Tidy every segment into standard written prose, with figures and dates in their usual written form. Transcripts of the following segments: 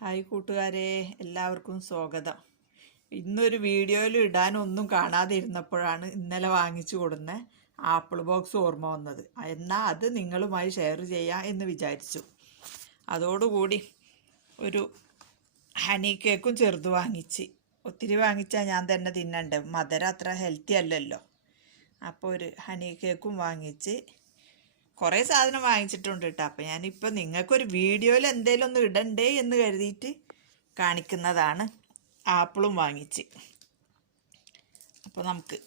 Hi കൂട്ടുകാരെ, എല്ലാവർക്കും സ്വാഗതം. ഇന്നൊരു വീഡിയോയിൽ ഇടാനൊന്നും കാണാതെ ഇരുന്നപ്പോഴാണ് ഇന്നലെ വാങ്ങിച്ചു കൊടുന്ന ആപ്പിൾ ബോക്സ് ഓർമ്മ വന്നത്. എന്നാൽ അത് നിങ്ങളുമായി ഷെയർ ചെയ്യാം എന്ന് വിചാരിച്ചു. അതോടുകൂടി ഒരു ഹണി കേക്കും ചെറുത് വാങ്ങിച്ച്. ഒത്തിരി വാങ്ങിച്ചാൽ ഞാൻ തന്നെ തിന്നണ്ടേ, മധുരം അത്ര ഹെൽത്തി അല്ലല്ലോ. അപ്പോൾ ഒരു ഹണി കേക്കും വാങ്ങിച്ച് കുറേ സാധനം വാങ്ങിച്ചിട്ടുണ്ട് കേട്ടോ. അപ്പോൾ ഞാനിപ്പോൾ നിങ്ങൾക്കൊരു വീഡിയോയിൽ എന്തെങ്കിലും ഒന്ന് ഇടണ്ടേ എന്ന് കരുതിയിട്ട് കാണിക്കുന്നതാണ്. ആപ്പിളും വാങ്ങിച്ച്. അപ്പോൾ നമുക്ക്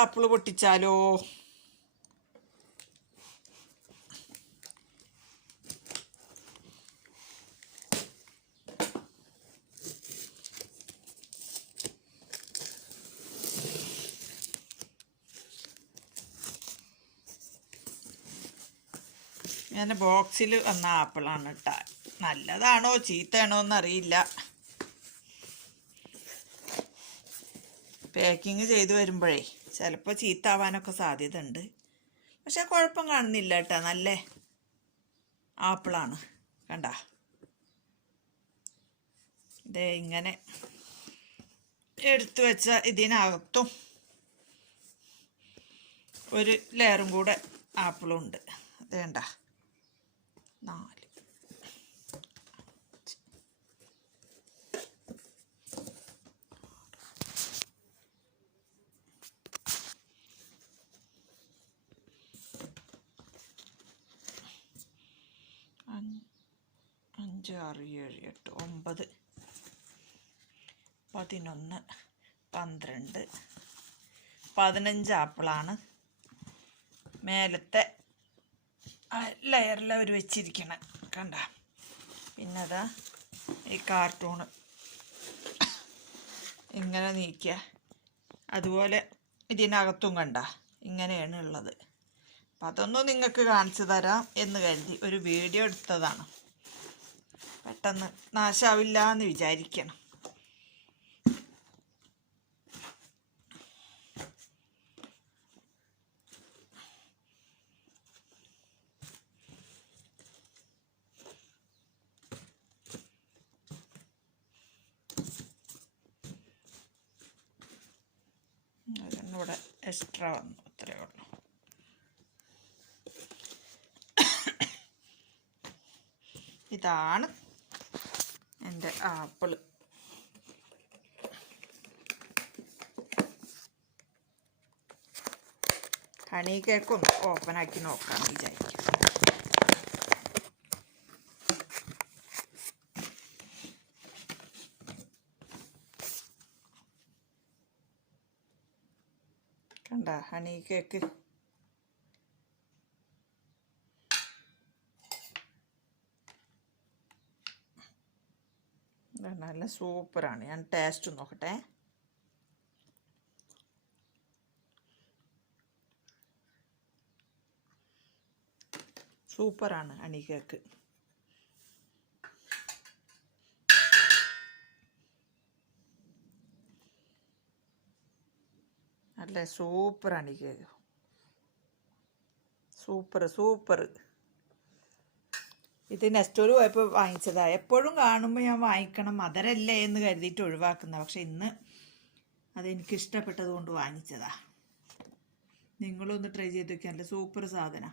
ആപ്പിൾ പൊട്ടിച്ചാലോ? ഞാൻ ബോക്സിൽ വന്ന ആപ്പിളാണ് കേട്ടോ. നല്ലതാണോ ചീത്തയാണോ എന്നറിയില്ല. പാക്കിങ് ചെയ്ത് വരുമ്പോഴേ ചിലപ്പോൾ ചീത്താവാനൊക്കെ സാധ്യത ഉണ്ട്. പക്ഷെ കുഴപ്പം കാണുന്നില്ല കേട്ടോ. നല്ല ആപ്പിളാണ്. കണ്ട, ഇതേ ഇങ്ങനെ എടുത്തു വെച്ച ഇതിനകത്തും ഒരു ലെയറും കൂടെ ആപ്പിളും ഉണ്ട്. അത് വേണ്ട 4 5 6 7 8 9 11 12 15 ആപ്പിളാണ് മേലത്തെ ലെയറിൽ അവർ വെച്ചിരിക്കണം. കണ്ട, പിന്നെ അതാ ഈ കാർട്ടൂണ് ഇങ്ങനെ നീക്കിയ അതുപോലെ ഇതിനകത്തും കണ്ട ഇങ്ങനെയാണ് ഉള്ളത്. അപ്പം അതൊന്നും നിങ്ങൾക്ക് കാണിച്ചു തരാം എന്ന് കരുതി ഒരു വീഡിയോ എടുത്തതാണ്. പെട്ടെന്ന് നാശാവില്ല എന്ന് വിചാരിക്കണം. ഇവിടെ എക്സ്ട്രാ വന്നു, അത്രയേ ഉള്ളൂ. ഇതാണ് എൻ്റെ ആപ്പിള്. ഹണി കേക്കൊന്ന് ഓപ്പണാക്കി നോക്കാമെന്ന് വിചാരിക്കും. കണ്ട ഹണി കേക്ക് നല്ല സൂപ്പറാണ്. ഞാൻ ടേസ്റ്റ് നോക്കട്ടെ. സൂപ്പറാണ് ഹണി കേക്ക്. നല്ല സൂപ്പർ ഹണി കേക്ക്. സൂപ്പർ. ഇത് നെസ്റ്റോർ പോയപ്പോൾ വാങ്ങിച്ചതാണ്. എപ്പോഴും കാണുമ്പോൾ ഞാൻ വാങ്ങിക്കണം, മധുരല്ലേ എന്ന് കരുതിയിട്ട് ഒഴിവാക്കുന്ന. പക്ഷെ ഇന്ന് അതെനിക്ക് ഇഷ്ടപ്പെട്ടത് കൊണ്ട് വാങ്ങിച്ചതാണ്. നിങ്ങളൊന്ന് ട്രൈ ചെയ്ത് നോക്കിയാൽ നല്ല സൂപ്പർ സാധനം.